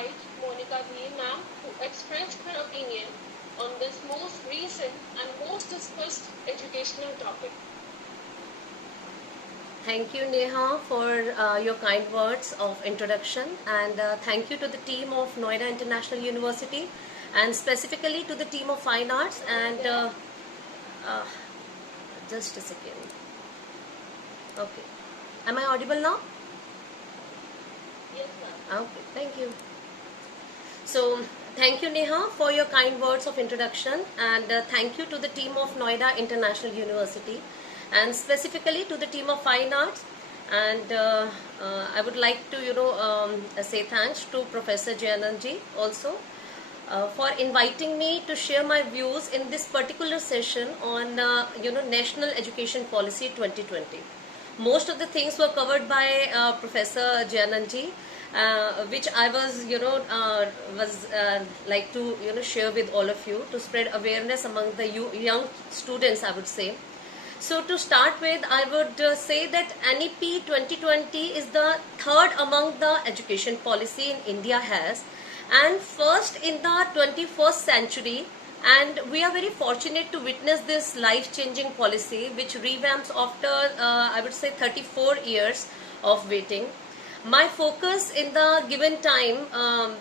invite Monica B. ma'am to express her opinion on this most recent and most discussed educational topic. Thank you, Neha, for your kind words of introduction, and thank you to the team of Noida International University, and specifically to the team of Fine Arts. And uh, just a second. Okay, am I audible now? Yes, ma'am. Okay, thank you. So, thank you, Neha, for your kind words of introduction, and thank you to the team of Noida International University, and specifically to the team of Fine Arts. And I would like to, say thanks to Professor Jayananji also for inviting me to share my views in this particular session on, National Education Policy 2020. Most of the things were covered by Professor Jayananji, which I was, like to, share with all of you to spread awareness among the young students, I would say. So to start with, I would say that NEP 2020 is the third among the education policy in India has, and first in the 21st century. And we are very fortunate to witness this life-changing policy, which revamps after, I would say, 34 years of waiting. My focus in the given time,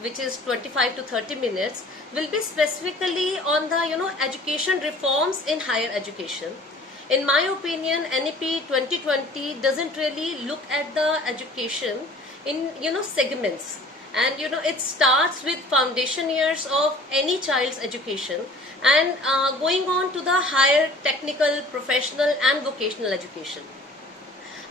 which is 25 to 30 minutes, will be specifically on the, education reforms in higher education. In my opinion, NEP 2020 doesn't really look at the education in, segments. And, it starts with foundation years of any child's education, and going on to the higher technical, professional and vocational education.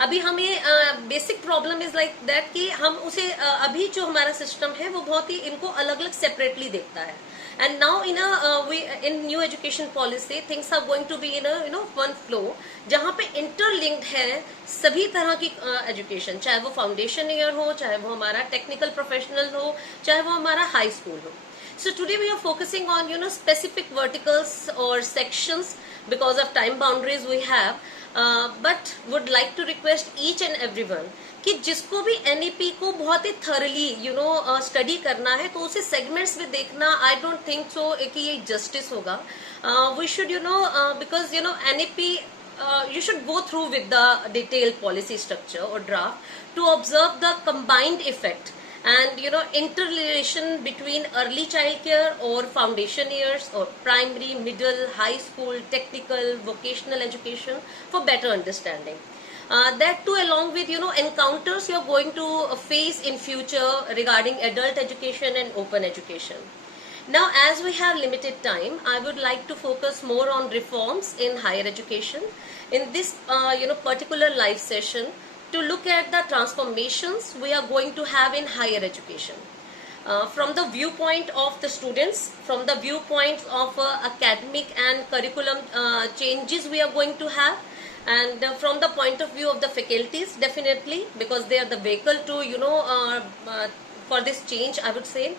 अभी हमें basic problem is like that कि हम उसे अभी जो हमारा system है वो बहुत ही इनको अलग अलग सेपरेटली देखता है. And now in new education policy things are going to be in one flow, जहाँ पे इंटरलिंक्ड है सभी तरह की एजुकेशन, चाहे वो फाउंडेशन ईयर हो, चाहे वो हमारा टेक्निकल प्रोफेशनल हो, चाहे वो हमारा हाई स्कूल हो. So today we are focusing on specific verticals or sections because of time boundaries we have, but would like to request each and everyone कि जिसको भी NEP को बहुत ही thoroughly स्टडी करना है तो उसे सेगमेंट्स में देखना, आई डोंट थिंक सो कि ये जस्टिस होगा. We should because NEP you should go through with the detailed policy structure or draft to observe the combined effect and interrelation between early child care or foundation years or primary, middle, high school, technical, vocational education for better understanding. That too along with encounters you are going to face in future regarding adult education and open education. Now, as we have limited time, I would like to focus more on reforms in higher education in this particular live session, to look at the transformations we are going to have in higher education. From the viewpoint of the students, from the viewpoint of academic and curriculum changes we are going to have, and from the point of view of the faculties, definitely, because they are the vehicle to, for this change, I would say.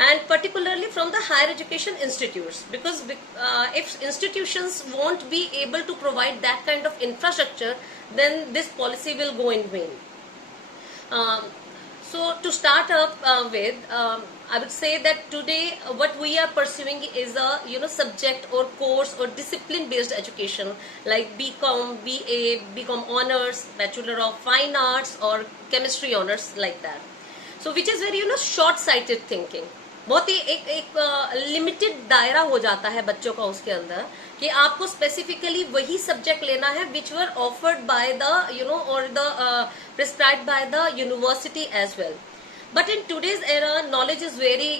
And particularly from the higher education institutes, because if institutions won't be able to provide that kind of infrastructure, then this policy will go in vain. So to start up with, I would say that today what we are pursuing is a subject or course or discipline based education like BCom, BA, BCom honors, Bachelor of Fine Arts or Chemistry honors, like that. So which is very short sighted thinking. बहुत ही एक limited दायरा हो जाता है बच्चों का उसके अंदर कि आपको स्पेसिफिकली वही सब्जेक्ट लेना है which were offered by the और the prescribed by the university as well. But in today's era, knowledge is very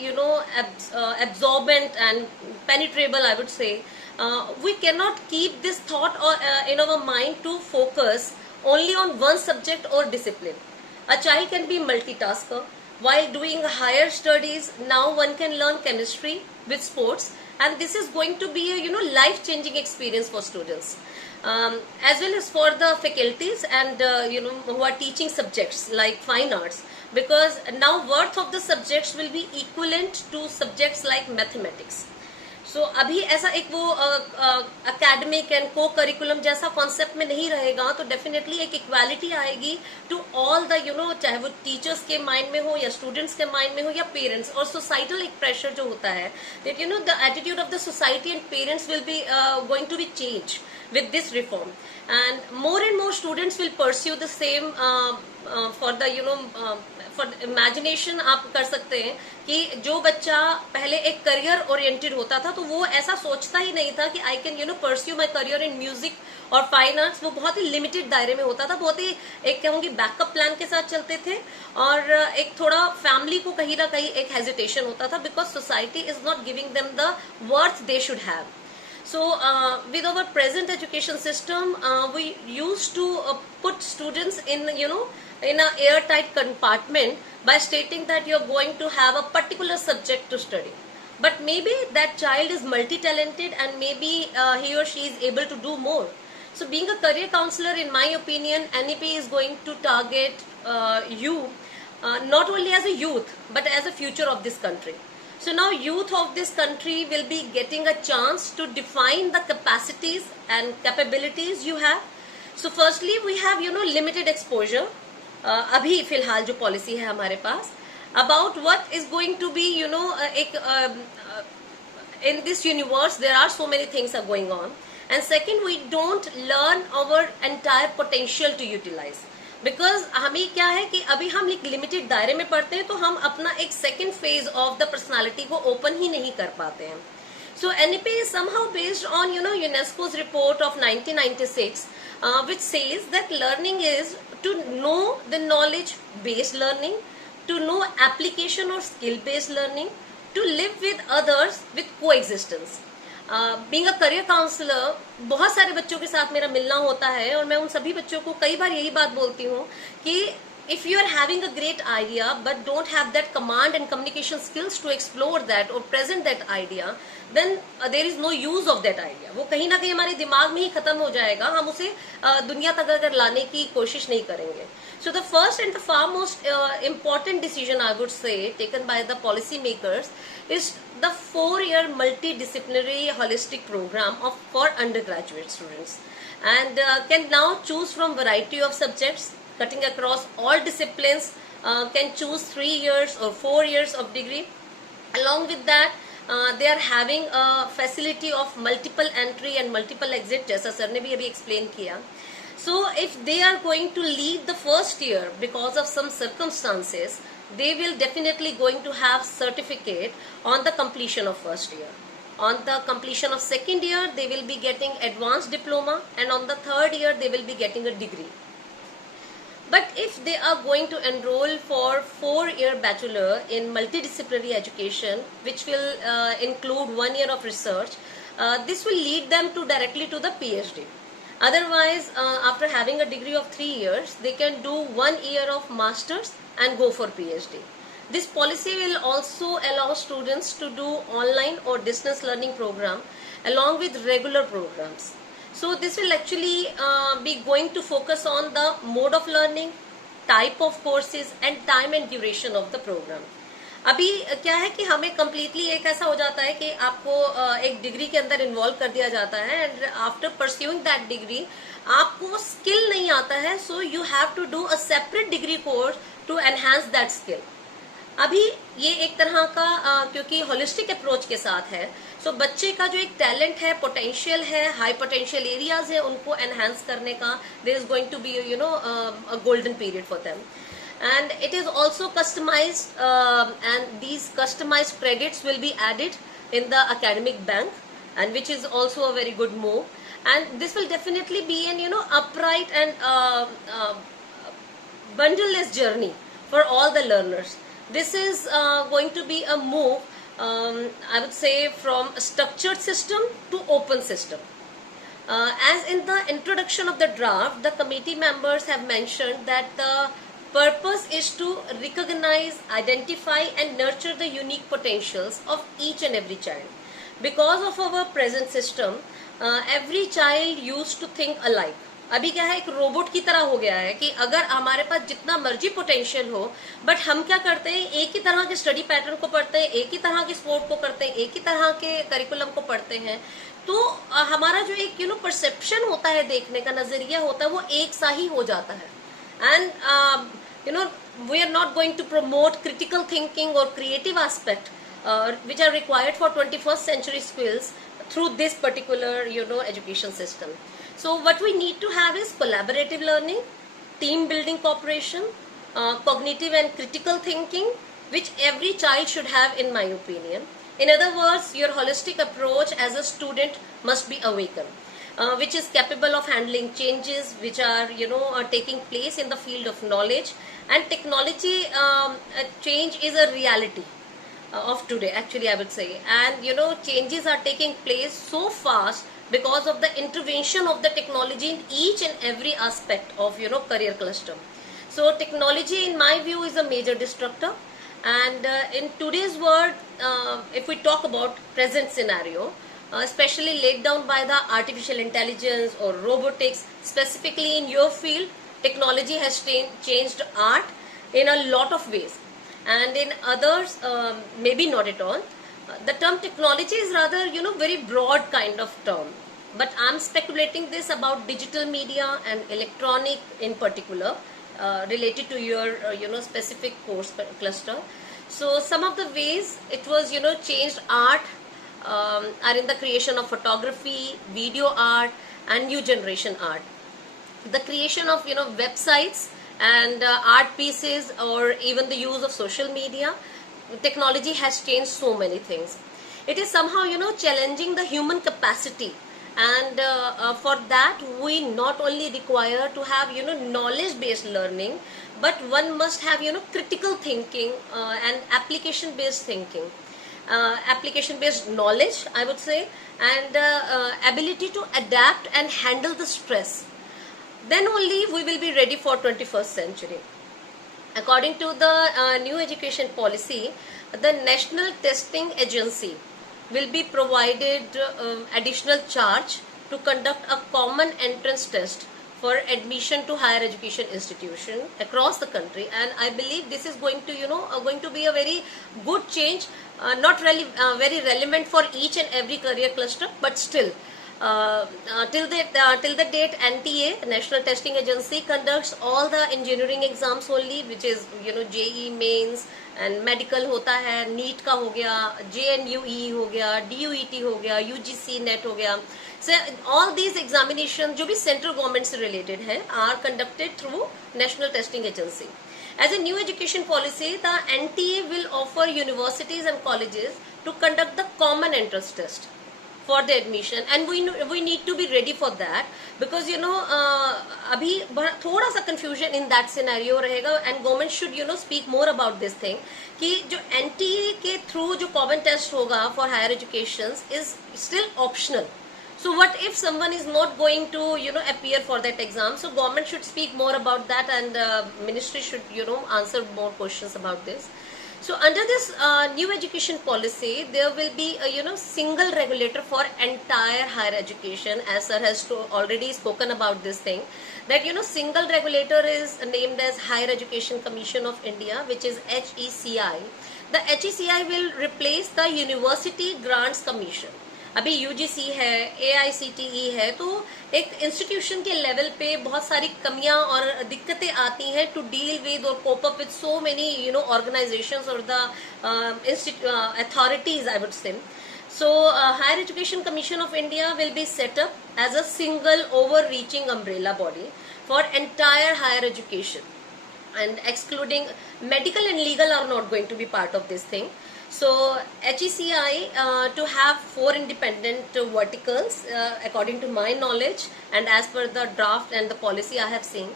absorbent and penetrable, I would say. We cannot keep this thought in our mind to focus only on one subject or discipline. A child can be multitasker. While doing higher studies, now one can learn chemistry with sports, and this is going to be a life-changing experience for students, as well as for the faculties and who are teaching subjects like fine arts, because now worth of the subjects will be equivalent to subjects like mathematics. सो अभी ऐसा एक वो academic and को curriculum जैसा concept में नहीं रहेगा, तो डेफिनेटली एक इक्वालिटी आएगी टू ऑल द चाहे वो टीचर्स के माइंड में हो या स्टूडेंट्स के माइंड में हो या पेरेंट्स, और सोसाइटल एक प्रेशर जो होता है that the attitude of the society and parents will be going to be change with this reform, and more students will pursue the same for the for imagination. आप कर सकते हैं कि जो बच्चा पहले एक करियर ओरिएंटेड होता था तो वो ऐसा सोचता ही नहीं था कि I can pursue my career in music और फाइन आर्ट्स। वो बहुत ही लिमिटेड दायरे में होता था, बहुत ही एक कहूंगी बैकअप प्लान के साथ चलते थे, और एक थोड़ा फैमिली को कहीं ना कहीं एक हेजिटेशन होता था because society is not giving them the worth they should have. So with our present education system, we used to put students in in a airtight compartment by stating that you're going to have a particular subject to study. But maybe that child is multi-talented and maybe he or she is able to do more. So being a career counselor, in my opinion, NEP is going to target you not only as a youth but as a future of this country. So now youth of this country will be getting a chance to define the capacities and capabilities you have. So firstly we have limited exposure अभी फिलहाल जो policy है हमारे पास about what is going to be एक in this universe there are so many things are going on, and second we don't learn our entire potential to utilize. Because हमें क्या है कि अभी हम एक लिमिटेड दायरे में पढ़ते हैं तो हम अपना एक second phase of the personality को ओपन ही नहीं कर पाते हैं. So NEP is somehow based on UNESCO's report of 1996 which says that learning is to know the knowledge based learning, to know application or skill based learning, to live with others with coexistence. Being a career counsellor बहुत सारे बच्चों के साथ मेरा मिलना होता है और मैं उन सभी बच्चों को कई बार यही बात बोलती हूँ कि if you are having a great idea but don't have that command and communication skills to explore that or present that idea, then there is no use of that idea. वो कहीं ना कहीं हमारे दिमाग में ही खत्म हो जाएगा, हम उसे दुनिया तक अगर लाने की कोशिश नहीं करेंगे. So the first and the far most important decision I would say taken by the policy makers is the 4-year multidisciplinary holistic program for undergraduate students, and can now choose from variety of subjects cutting across all disciplines, can choose 3 years or 4 years of degree. Along with that they are having a facility of multiple entry and multiple exit, जैसा sir ने भी अभी explain किया. So if they are going to leave the first year because of some circumstances, they will definitely going to have certificate on the completion of first year. On the completion of second year, they will be getting advanced diploma, and on the third year, they will be getting a degree. But if they are going to enroll for 4-year bachelor in multidisciplinary education, which will include 1 year of research, this will lead them to directly to the PhD. Otherwise, after having a degree of 3 years, they can do 1 year of masters and go for PhD. This policy will also allow students to do online or distance learning program along with regular programs. So this will actually be going to focus on the mode of learning, type of courses and time and duration of the program. अभी क्या है कि हमें completely एक ऐसा हो जाता है कि आपको एक डिग्री के अंदर इन्वॉल्व कर दिया जाता है, and after pursuing that degree आपको स्किल नहीं आता है, so you have to do a separate degree course to enhance that skill. अभी ये एक तरह का क्योंकि होलिस्टिक अप्रोच के साथ है, सो बच्चे का जो एक टैलेंट है, पोटेंशियल है, हाई पोटेंशियल एरियाज है, उनको एनहांस करने का there is going to be a golden period for them. And it is also customized, and these customized credits will be added in the academic bank, and which is also a very good move. And this will definitely be an upright and bundle-less journey for all the learners. This is going to be a move, I would say, from a structured system to open system. As in the introduction of the draft, the committee members have mentioned that the purpose is to recognize, identify and nurture the unique potentials of each and every child. Because of our present system, every child used to think alike. अभी क्या है, एक robot की तरह हो गया है कि अगर हमारे पास जितना मर्जी पोटेंशियल हो, बट हम क्या करते हैं, एक ही तरह के स्टडी पैटर्न को पढ़ते हैं, एक ही तरह के स्पोर्ट को करते हैं, एक ही तरह के करिकुलम को पढ़ते हैं, तो हमारा जो एक परसेप्शन होता है, देखने का नजरिया होता है, वो एक सा ही हो जाता है. And we are not going to promote critical thinking or creative aspect which are required for 21st century skills through this particular education system. So what we need to have is collaborative learning, team building cooperation, cognitive and critical thinking, which every child should have, in my opinion. In other words, your holistic approach as a student must be awakened, which is capable of handling changes which are taking place in the field of knowledge. And technology change is a reality of today, actually, I would say. And changes are taking place so fast because of the intervention of the technology in each and every aspect of career cluster. So technology, in my view, is a major disruptor. And in today's world, if we talk about present scenario, especially laid down by the artificial intelligence or robotics, specifically in your field, technology has changed art in a lot of ways, and in others maybe not at all. The term technology is rather very broad kind of term, but I'm speculating this about digital media and electronic in particular, related to your specific course cluster. So some of the ways it was changed art are in the creation of photography, video art, and new generation art. The creation of websites and art pieces, or even the use of social media. Technology has changed so many things. It is somehow challenging the human capacity, and for that we not only require to have knowledge based learning, but one must have critical thinking and application based thinking, application based knowledge, I would say, and ability to adapt and handle the stress. Then only we will be ready for 21st century. According to the new education policy, the National Testing Agency will be provided additional charge to conduct a common entrance test for admission to higher education institution across the country. And I believe this is going to be a very good change, not really very relevant for each and every career cluster, but still till the date, NTA, National Testing Agency, conducts all the engineering exams only, which is JEE mains and medical होता है, NEET का हो गया, JNUE हो गया, DUET हो गया, UGC NET हो गया. So all these examinations जो भी central government से related है are conducted through National Testing Agency. As a new education policy, the NTA will offer universities and colleges to conduct the common entrance test for the admission, and we need to be ready for that, because अभी थोड़ा सा confusion in that scenario रहेगा, and government should speak more about this thing कि जो NTA के through जो common test होगा for higher educations is still optional. So what if someone is not going to appear for that exam? So government should speak more about that, and ministry should answer more questions about this. So under this new education policy, there will be a single regulator for entire higher education, as sir has already spoken about this thing, that single regulator is named as Higher Education Commission of India, which is HECI. The HECI will replace the University Grants Commission. अभी UGC है, AICTE है, तो एक institution के level पे बहुत सारी कमियां और दिक्कतें आती हैं टू डील विद और cope up with so many organisations और the authorities, I would say. So Higher Education Commission of India will be set up as a single overreaching umbrella body for entire higher education, and excluding medical and legal are not going to be part of this thing. So HECI to have 4 independent verticals, according to my knowledge and as per the draft and the policy I have seen,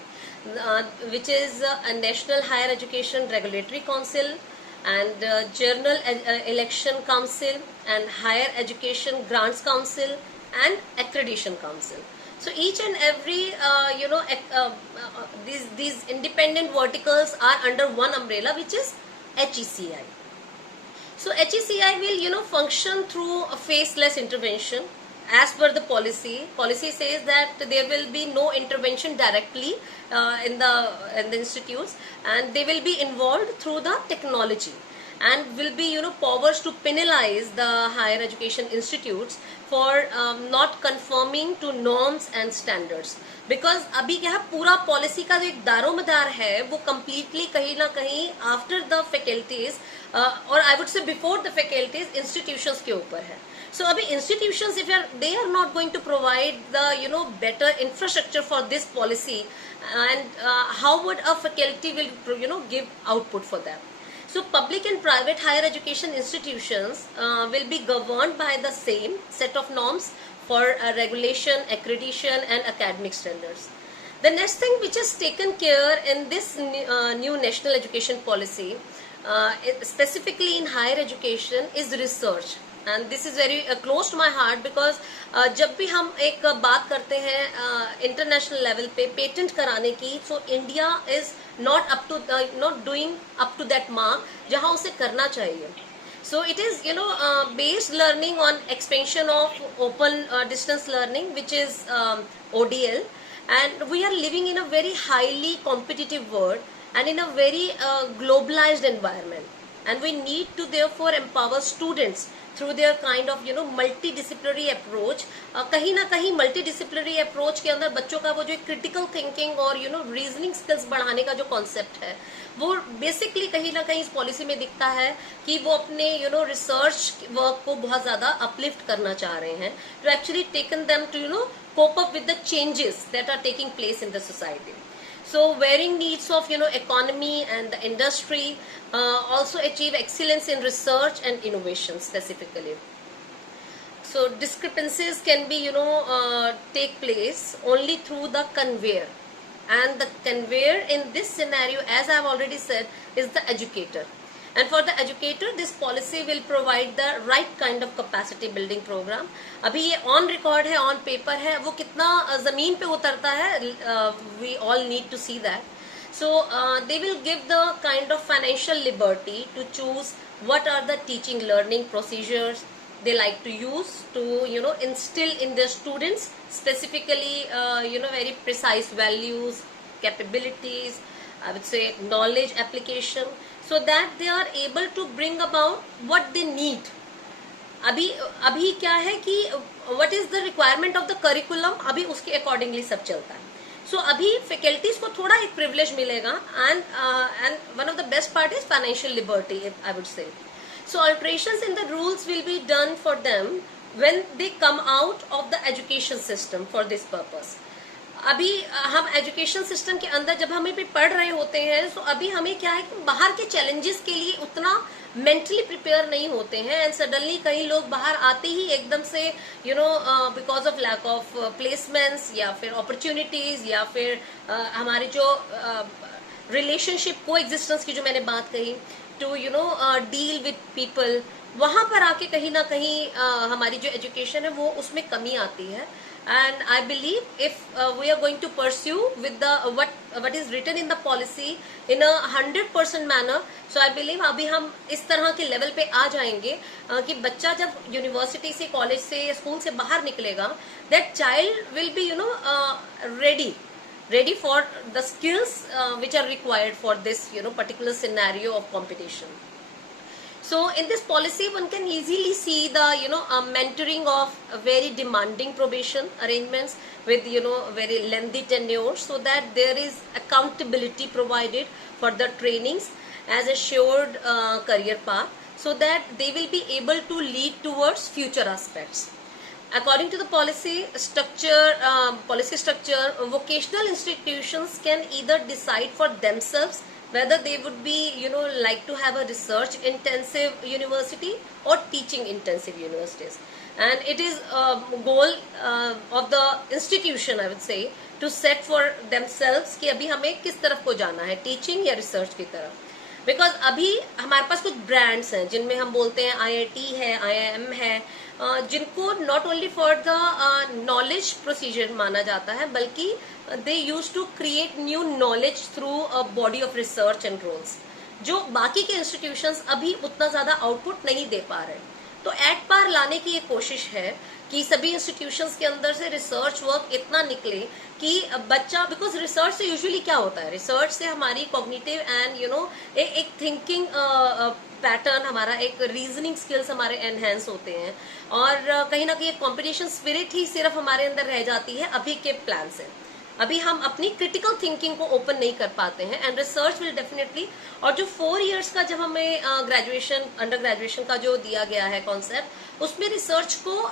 which is a National Higher Education Regulatory Council, and Journal Election Council, and Higher Education Grants Council, and Accreditation Council. So each and every these independent verticals are under one umbrella, which is HECI. So HECI will function through a faceless intervention, as per the policy says that there will be no intervention directly in the institutes, and they will be involved through the technology, and will be powers to penalize the higher education institutes for not conforming to norms and standards. Because अभी क्या है, पूरा policy का जो एक दारोमदार है वो completely कहीं ना कहीं आफ्टर द फैकल्टीज और आई वुड से बिफोर द फैकल्टीज इंस्टीट्यूशंस के ऊपर है. So abhi institutions, if they are not going to provide the better infrastructure for this policy, and how would a faculty will give output for that? So public and private higher education institutions will be governed by the same set of norms for regulation, accreditation and academic standards. The next thing which is taken care in this new national education policy, specifically in higher education, is research. And this is very close to my heart because जब भी हम एक बात करते हैं international level पे patent कराने की, so India is not doing up to that mark जहां उसे करना चाहिए. So it is based learning on expansion of open distance learning, which is ODL, and we are living in a very highly competitive world and in a very globalized environment, and we need to therefore empower students through their kind of multidisciplinary approach. कहीं ना कहीं multidisciplinary approach के अंदर बच्चों का वो जो critical thinking और reasoning skills बढ़ाने का जो concept है वो बेसिकली कहीं ना कहीं इस पॉलिसी में दिखता है कि वो अपने रिसर्च वर्क को बहुत ज्यादा अपलिफ्ट करना चाह रहे हैं, to actually taken them to cope up with the changes that are taking place in the society. So varying needs of economy and the industry also achieve excellence in research and innovation specifically. So discrepancies can be take place only through the conveyor, and the conveyor in this scenario, as I have already said, is the educator. And for the educator, this policy will provide the right kind of capacity building program. अभी ये on record है, on paper है, वो कितना जमीन पे उतरता है, we all need to see that. So they will give the kind of financial liberty to choose what are the teaching learning procedures they like to use to instill in their students specifically very precise values, capabilities, I would say knowledge application, so that they are able to bring about what they need. अभी क्या है कि what is the requirement of the curriculum, अभी उसके accordingly सब चलता है. So अभी faculties को थोड़ा एक privilege मिलेगा, and one of the best part is financial liberty, I would say. So alterations in the rules will be done for them when they come out of the education system for this purpose. अभी हम education system के अंदर जब हम भी पढ़ रहे होते हैं, तो अभी हमें क्या है कि बाहर के चैलेंजेस के लिए उतना मेंटली प्रिपेयर नहीं होते हैं, एंड सडनली कई लोग बाहर आते ही एकदम से because of lack of placements या फिर अपॉर्चुनिटीज या फिर हमारे जो रिलेशनशिप को एग्जिस्टेंस की जो मैंने बात कही, टू डील विद पीपल, वहां पर आके कहीं ना कहीं हमारी जो एजुकेशन है वो उसमें कमी आती है. And I believe if we are going to pursue with the what is written in the policy in a 100% manner, so I believe अभी हम इस तरह के लेवल पे आ जाएंगे कि बच्चा जब यूनिवर्सिटी से, कॉलेज से, स्कूल से बाहर निकलेगा, that child will be ready for the skills which are required for this particular scenario of competition. So in this policy, one can easily see the mentoring of very demanding probation arrangements with very lengthy tenure, so that there is accountability provided for the trainings as a assured career path, so that they will be able to lead towards future aspects. According to the policy structure, vocational institutions can either decide for themselves whether they would be like to have a research intensive university or teaching intensive universities, and it is a goal of the institution, I would say, to set for themselves कि अभी हमें किस तरफ को जाना है, teaching या research की तरफ. बिकॉज अभी हमारे पास कुछ ब्रांड्स हैं जिनमें हम बोलते हैं IIT है, IIM है, जिनको not only for the knowledge procedure माना जाता है, बल्कि they used to create new knowledge through a body of research and roles, जो बाकी के institutions अभी उतना ज्यादा आउटपुट नहीं दे पा रहे. तो एट पार लाने की एक कोशिश है कि सभी इंस्टीट्यूशंस के अंदर से रिसर्च वर्क इतना निकले कि बच्चा, बिकॉज रिसर्च से यूजुअली क्या होता है, रिसर्च से हमारी कॉग्निटिव एंड एक थिंकिंग पैटर्न, हमारा एक रीजनिंग स्किल्स हमारे एनहेंस होते हैं, और कहीं ना कहीं एक कॉम्पिटिशन स्पिरिट ही सिर्फ हमारे अंदर रह जाती है अभी के प्लान से। अभी हम अपनी क्रिटिकल थिंकिंग को ओपन नहीं कर पाते हैं, एंड रिसर्च विल डेफिनेटली, और जो 4 इयर्स का जब हमें ग्रेजुएशन अंडर ग्रेजुएशन का जो दिया गया है कॉन्सेप्ट, उसमें रिसर्च को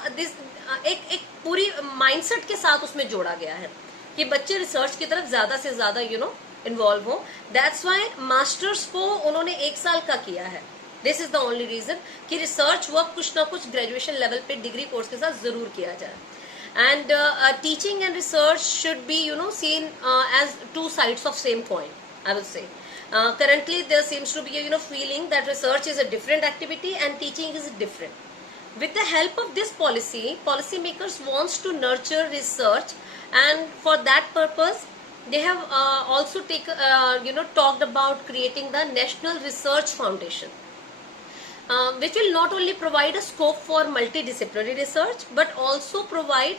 एक पूरी माइंडसेट के साथ उसमें जोड़ा गया है कि बच्चे रिसर्च की तरफ ज्यादा से ज्यादा इन्वॉल्व हो। दैट्स वाई मास्टर्स को उन्होंने 1 साल का किया है। This is the only reason कि रिसर्च वर्क कुछ ना कुछ ग्रेजुएशन लेवल पे डिग्री कोर्स के साथ जरूर किया जाए। And teaching and research should be seen as two sides of same coin, I would say. Currently there seems to be a feeling that research is a different activity and teaching is different. With the help of this policymakers wants to nurture research, and for that purpose they have also talked about creating the National Research Foundation, which will not only provide a scope for multidisciplinary research but also provide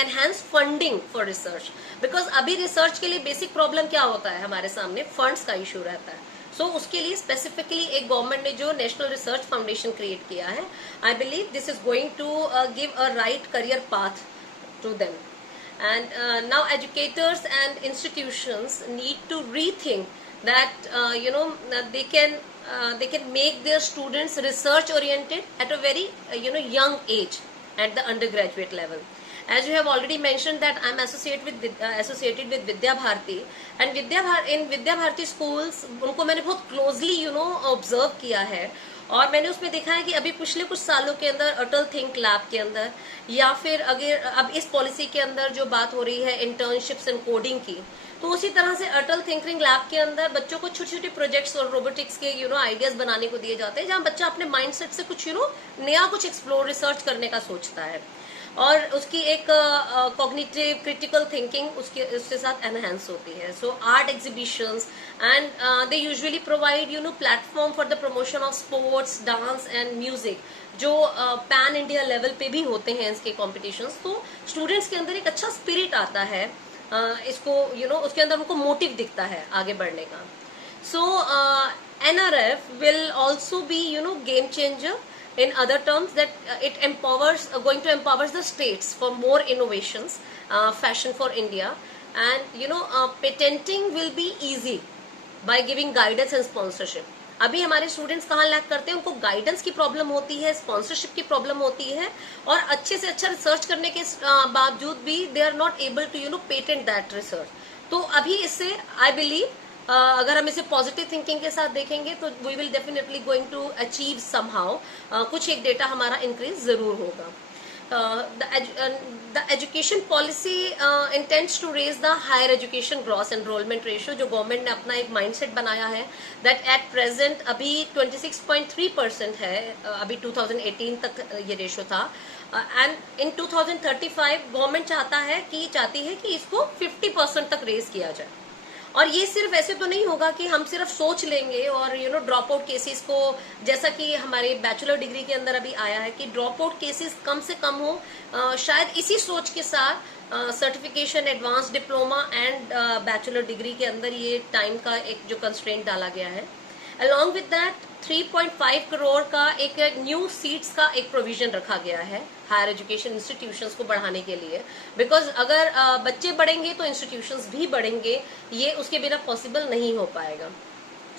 enhanced funding for research, because अभी research के लिए basic problem क्या होता है, हमारे सामने funds का issue रहता है। सो उसके लिए स्पेसिफिकली एक गवर्नमेंट ने जो नेशनल रिसर्च फाउंडेशन क्रिएट किया है, I believe this is going to give a right career path to them. And now educators and institutions need to rethink that they can make their students research oriented at a very young age at the undergraduate level. As you have already mentioned that I am associated with Vidya Bharati, and in Vidya Bharati schools उनको मैंने बहुत closely observe किया है, और मैंने उसमें देखा है कि अभी पिछले कुछ सालों के अंदर अटल थिंक लैब के अंदर, या फिर अगर अब इस पॉलिसी के अंदर जो बात हो रही है इंटर्नशिप्स एंड कोडिंग की, तो उसी तरह से अटल थिंकिंग लैब के अंदर बच्चों को छोटे छोटे प्रोजेक्ट्स और रोबोटिक्स के आइडियाज बनाने को दिए जाते हैं, जहां बच्चा अपने माइंडसेट से कुछ नया कुछ एक्सप्लोर रिसर्च करने का सोचता है, और उसकी एक कॉग्निटिव क्रिटिकल थिंकिंग उसके साथ एनहेंस होती है। So art exhibitions and they usually provide platform for the promotion of sports, dance and music, जो पैन इंडिया लेवल पे भी होते हैं इसके कॉम्पिटिशन्स। तो स्टूडेंट्स के अंदर एक अच्छा स्पिरिट आता है, इसको उसके अंदर उनको मोटिव दिखता है आगे बढ़ने का। सो NRF will also be game changer. In other terms, that it going to empower the states for more innovations, fashion for India, and patenting will be easy by giving guidance and sponsorship. अभी हमारे students कहाँ lack करते हैं, उनको guidance की problem होती है, sponsorship की प्रॉब्लम होती है, और अच्छे से अच्छा रिसर्च करने के बावजूद भी they are not able to patent that research. तो अभी इससे आई बिलीव अगर हम इसे पॉजिटिव थिंकिंग के साथ देखेंगे तो we will definitely going to achieve somehow, कुछ एक डेटा हमारा इंक्रीज जरूर होगा। The education policy intends to raise the higher education gross enrolment ratio, जो गवर्नमेंट ने अपना एक माइंडसेट बनाया है, दैट एट प्रेजेंट अभी 26.3% है, अभी 2018 तक ये रेशियो था, एंड इन 2035 गवर्नमेंट चाहती है कि इसको 50% तक रेज किया जाए। और ये सिर्फ ऐसे तो नहीं होगा कि हम सिर्फ सोच लेंगे और ड्रॉप आउट केसेस को, जैसा कि हमारे बैचलर डिग्री के अंदर अभी आया है कि ड्रॉप आउट केसेस कम से कम हो, शायद इसी सोच के साथ certification, advance diploma and bachelor degree के अंदर ये टाइम का एक जो कंस्ट्रेंट डाला गया है। अलॉन्ग विद दैट 3.5 करोड़ का एक न्यू सीट्स का एक प्रोविजन रखा गया है हायर एजुकेशन इंस्टीट्यूशंस को बढ़ाने के लिए, बिकॉज अगर बच्चे बढ़ेंगे तो इंस्टीट्यूशंस भी बढ़ेंगे, ये उसके बिना पॉसिबल नहीं हो पाएगा।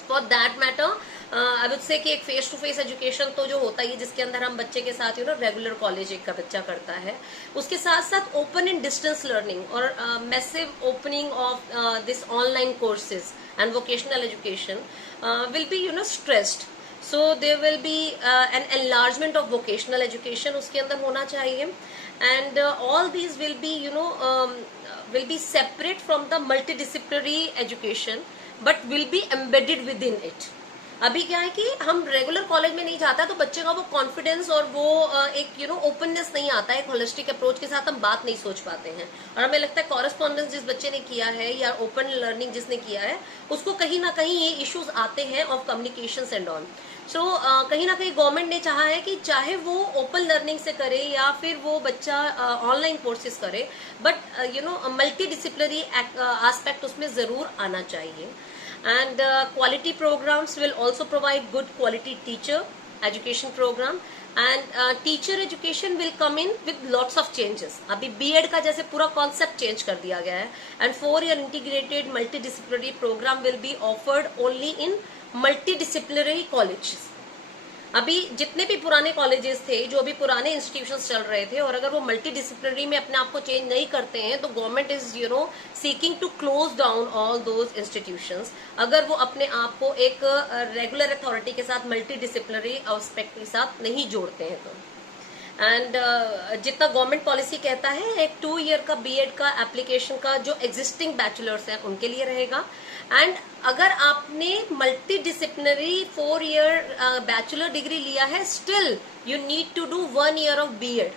For that matter I would से कि एक फेस टू फेस एजुकेशन तो जो होता ही है, जिसके अंदर हम बच्चे के साथ रेगुलर कॉलेज एक का बच्चा करता है, उसके साथ साथ ओपन एंड डिस्टेंस लर्निंग और massive opening of this online courses and vocational education will be stressed. So there will be an enlargement of vocational education उसके अंदर होना चाहिए, and all these will be will be separate from the multidisciplinary education but will be embedded within it. अभी क्या है कि हम regular college में नहीं जाता तो बच्चे का वो कॉन्फिडेंस और वो एक ओपननेस नहीं आता है, एक होलिस्टिक अप्रोच के साथ हम बात नहीं सोच पाते हैं। और हमें लगता है कॉरेस्पॉन्डेंस जिस बच्चे ने किया है या ओपन लर्निंग जिसने किया है उसको कहीं ना कहीं ये इश्यूज आते हैं ऑफ कम्युनिकेशन एंड ऑन। सो कहीं ना कहीं गवर्नमेंट ने चाहा है कि चाहे वो ओपन लर्निंग से करे या फिर वो बच्चा ऑनलाइन कोर्सेज करे, बट मल्टी डिसिप्लिनरी एस्पेक्ट उसमें जरूर आना चाहिए। And quality programs will also provide good quality teacher education program, and teacher education will come in with lots of changes। अभी B.Ed का जैसे पूरा concept change कर दिया गया है, and 4-year integrated multidisciplinary program will be offered only in multidisciplinary colleges। अभी जितने भी पुराने कॉलेजेस थे, जो भी पुराने इंस्टीट्यूशंस चल रहे थे, और अगर वो मल्टी डिसिप्लिनरी में अपने आप को चेंज नहीं करते हैं तो government is seeking to close down all those institutions, अगर वो अपने आप को एक रेगुलर अथॉरिटी के साथ मल्टी डिसिप्लिनरी एस्पेक्ट के साथ नहीं जोड़ते हैं तो। एंड जितना गवर्नमेंट पॉलिसी कहता है, एक 2 ईयर का B.Ed का एप्लीकेशन का जो एग्जिस्टिंग बैचलर्स हैं उनके लिए रहेगा। एंड अगर आपने multidisciplinary 4 year bachelor degree लिया है, still you need to do 1 year of B.Ed।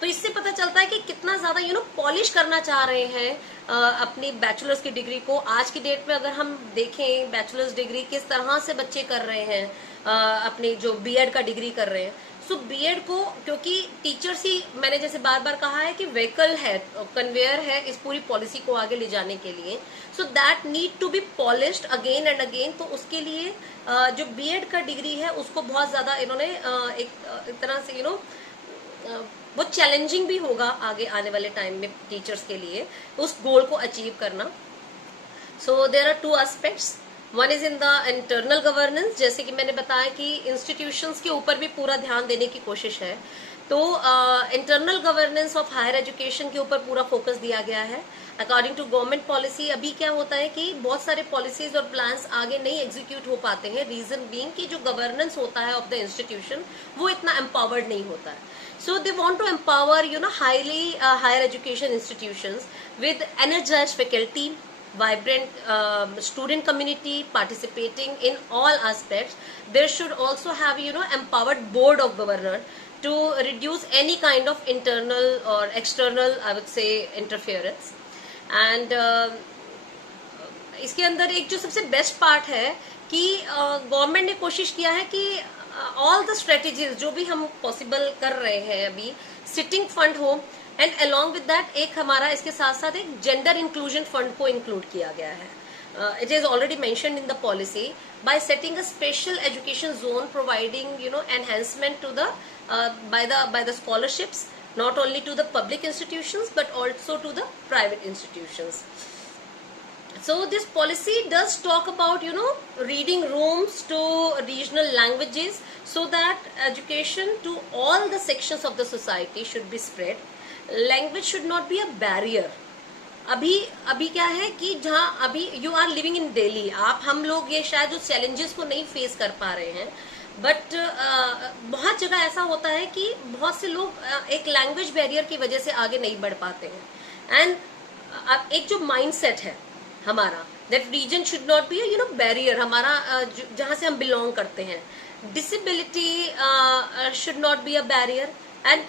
तो इससे पता चलता है कि कितना ज्यादा पॉलिश करना चाह रहे हैं अपनी बैचलर्स की डिग्री को। आज की डेट में अगर हम देखें बैचलर्स डिग्री किस तरह से बच्चे कर रहे हैं, अपनी जो B.Ed का डिग्री कर रहे हैं। सो B.Ed को, क्योंकि टीचर्स ही, मैंने जैसे बार बार कहा है कि व्हीकल है, कन्वेयर है इस पूरी पॉलिसी को आगे ले जाने के लिए, so that need to be polished again and again. तो उसके लिए जो B.Ed का डिग्री है उसको बहुत ज्यादा इन्होंने एक तरह से बहुत चैलेंजिंग भी होगा आगे आने वाले टाइम में टीचर्स के लिए उस गोल को अचीव करना। So there are 2 aspects. One is in the internal governance, जैसे कि मैंने बताया कि इंस्टीट्यूशंस के ऊपर भी पूरा ध्यान देने की कोशिश है, तो internal governance of higher education के ऊपर पूरा फोकस दिया गया है अकॉर्डिंग टू गवर्नमेंट पॉलिसी। अभी क्या होता है कि बहुत सारे पॉलिसीज और प्लान्स आगे नहीं एग्जीक्यूट हो पाते हैं, रीजन बीइंग कि जो गवर्नेंस होता है ऑफ द इंस्टीट्यूशन वो इतना एम्पावर्ड नहीं होता है। So they want to empower, highly higher education institutions with energized faculty, vibrant student community participating in all aspects. There should also have, empowered board of governors to reduce any kind of internal or external, I would say, interference. And इसके अंदर एक जो सबसे best part है कि government ने कोशिश किया है कि ऑल द स्ट्रेटेजीज जो भी हम पॉसिबल कर रहे हैं अभी, सिटिंग फंड हो, एंड अलोंग विद दैट एक हमारा इसके साथ साथ एक जेंडर इंक्लूजन फंड को इंक्लूड किया गया है। It is already mentioned in the policy by setting a special education zone providing enhancement to the by the scholarships, not only to the public institutions but also to the private institutions. So this policy does talk about reading rooms to regional languages so that education to all the sections of the society should be spread. Language should not be a barrier. अभी क्या है कि जहाँ अभी you are living in Delhi, हम लोग ये शायद उस चैलेंजेस को नहीं फेस कर पा रहे हैं, बट बहुत जगह ऐसा होता है कि बहुत से लोग एक लैंग्वेज बैरियर की वजह से आगे नहीं बढ़ पाते हैं। एंड एक जो माइंडसेट है हमारा, that reason should not be barrier, हमारा जहां से हम बिलोंग करते हैं, disability should not be a barrier, and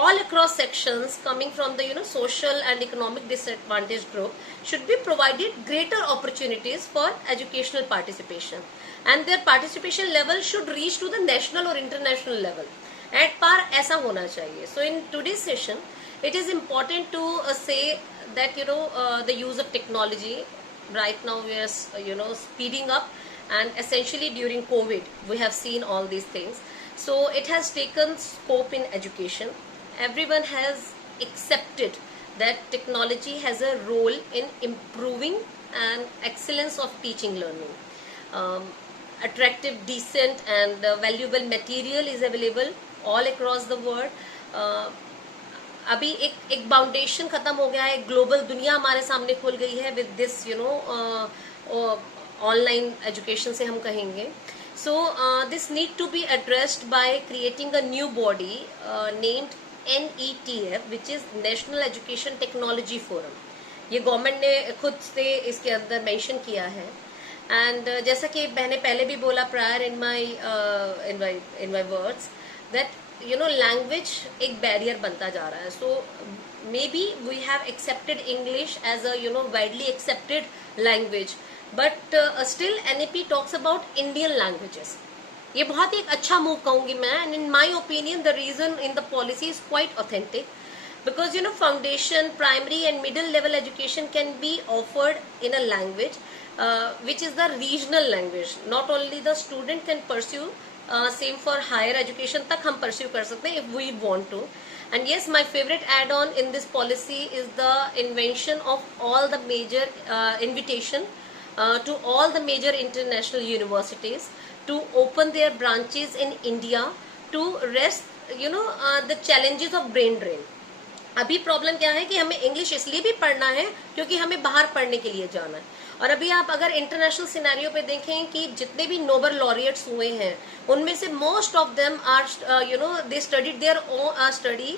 all across sections coming from the social and economic disadvantaged group should be provided greater opportunities for educational participation, and their participation level should reach to the national or international level at par, ऐसा होना चाहिए। So in today's session it is important to say that the use of technology right now we are speeding up, and essentially during COVID we have seen all these things, so it has taken scope in education. Everyone has accepted that technology has a role in improving and excellence of teaching learning. Attractive, decent and valuable material is available all across the world. अभी एक foundation खत्म हो गया है, global दुनिया हमारे सामने खुल गई है विद दिस ऑनलाइन एजुकेशन से हम कहेंगे। So this need to be addressed by creating a new body named NETF, which is National Education Technology Forum। ये गवर्नमेंट ने खुद से इसके अंदर मेंशन किया है, एंड जैसा कि मैंने पहले भी बोला prior in my words that you know language एक बैरियर बनता जा रहा है. So maybe we have accepted English as a you know widely accepted language, but still NEP talks about Indian languages. ये बहुत ही एक अच्छा मूव कहूंगी मैं, and in my opinion the reason in the policy is quite authentic, because you know foundation, primary and middle level education can be offered in a language which is the regional language. Not only the student can pursue same for higher education तक हम pursue कर सकते हैं if we want to. And yes, my favorite add-on in this policy is the invention of all the major invitation to all the major international universities to open their branches in India to rest you know the challenges of brain drain. अभी problem क्या है कि हमें English इसलिए भी पढ़ना है क्योंकि हमें बाहर पढ़ने के लिए जाना है. और अभी आप अगर इंटरनेशनल सिनेरियो पे देखें कि जितने भी नोबेल लॉरिएट्स हुए हैं उनमें से most of them are you know they studied their own study,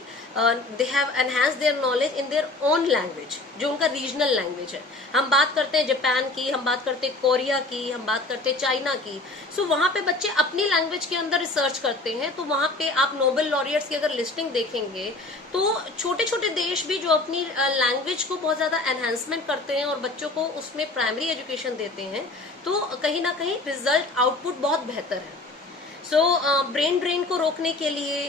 they have enhance their knowledge in their own language जो उनका रीजनल लैंग्वेज है. हम बात करते हैं जापान की, हम बात करते हैं कोरिया की, हम बात करते हैं चाइना की. सो वहां पे बच्चे अपनी लैंग्वेज के अंदर रिसर्च करते हैं. तो वहां पे आप नोबेल लॉरिएट्स की अगर लिस्टिंग देखेंगे तो छोटे छोटे देश भी जो अपनी लैंग्वेज को बहुत ज्यादा एनहांसमेंट करते हैं और बच्चों को उसमें प्राइमरी एजुकेशन देते हैं, तो कहीं ना कहीं रिजल्ट आउटपुट बहुत बेहतर है. सो ब्रेन ड्रेन को रोकने के लिए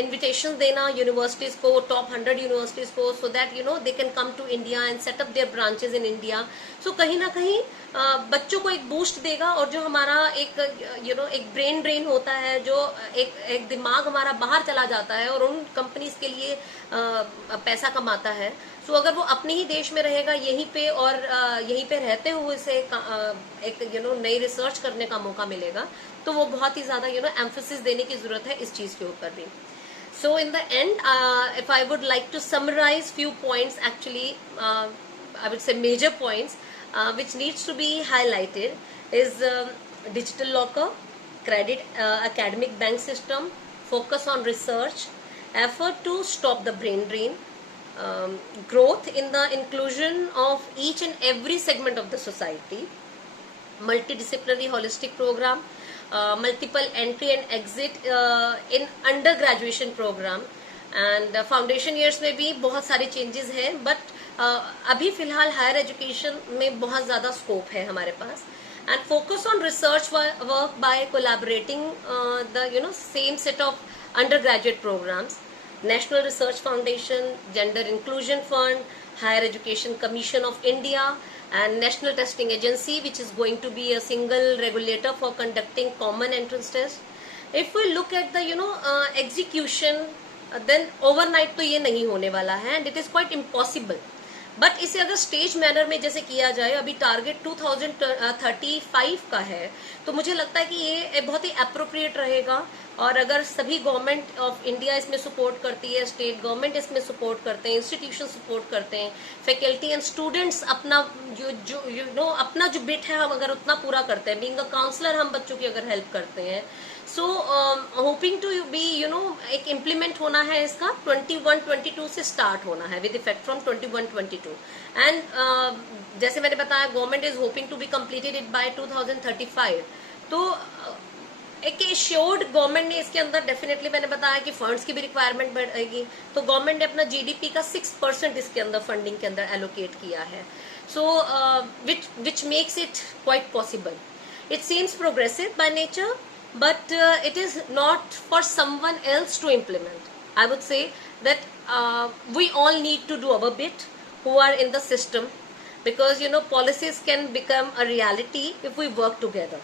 इन्विटेशन देना यूनिवर्सिटीज को, टॉप 100 यूनिवर्सिटीज को, so that you know they can come to India and set up their branches in India. सो कहीं ना कहीं बच्चों को एक बूस्ट देगा. और जो हमारा एक यू नो एक ब्रेन ड्रेन होता है, जो एक दिमाग हमारा बाहर चला जाता है और उन कंपनीज के लिए पैसा कमाता है, सो अगर वो अपने ही देश में रहेगा यहीं पे और यहीं पे रहते हुए से एक यू नो नई रिसर्च करने का मौका मिलेगा, तो वो बहुत ही ज्यादा यू नो एम्फोसिस देने की जरूरत है इस चीज के ऊपर भी. So in the end if I would like to summarise few points, actually I would say major points which needs to be highlighted is digital locker, credit academic bank system, focus on research, effort to stop the brain drain, growth in the inclusion of each and every segment of the society, multidisciplinary holistic program, multiple entry and exit in undergraduation program. And foundation years में भी बहुत सारे changes हैं, but अभी फिलहाल higher education में बहुत ज़्यादा स्कोप है हमारे पास. And focus on research work by collaborating the you know same set of undergraduate programmes, national research foundation, gender inclusion fund, higher education commission of India, and National Testing Agency, which is going to be a single regulator for conducting common entrance test. If we look at the execution, then overnight तो ये नहीं होने वाला है, and it is quite impossible. But इसे अगर stage manner में जैसे किया जाए, अभी टारगेट 2035 का है, तो मुझे लगता है कि ये बहुत ही अप्रोप्रिएट रहेगा. और अगर सभी गवर्नमेंट ऑफ इंडिया इसमें सपोर्ट करती है, स्टेट गवर्नमेंट इसमें सपोर्ट करते हैं, इंस्टीट्यूशन सपोर्ट करते हैं, फैकल्टी एंड स्टूडेंट्स अपना अपना जो बिट है हम अगर उतना पूरा करते हैं, बीइंग अ काउंसलर हम बच्चों की अगर हेल्प करते हैं, सो होपिंग टू बी एक इम्प्लीमेंट होना है इसका 21-22 से स्टार्ट होना है विद इफेक्ट फ्रॉम 21-22. एंड जैसे मैंने बताया government is hoping to be completed it by 2035. तो एक एश्योर्ड गवर्नमेंट ने इसके अंदर डेफिनेटली, मैंने बताया कि फंड्स की भी रिक्वायरमेंट बढ़ेगी, तो गवर्नमेंट ने अपना GDP का 6% इसके अंदर फंडिंग के अंदर एलोकेट किया है. So which makes it quite possible. It seems progressive by nature, but it is not for someone else to implement. I would say that we all need to do our bit who are in the system, because policies can become a reality if we work together.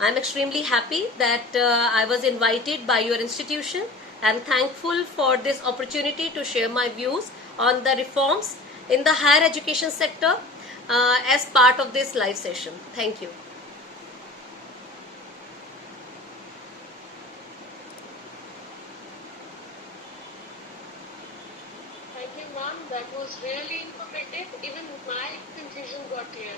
I am extremely happy that I was invited by your institution and thankful for this opportunity to share my views on the reforms in the higher education sector as part of this live session. Thank you. Thank you, ma'am. That was really informative. Even my confusion got clear.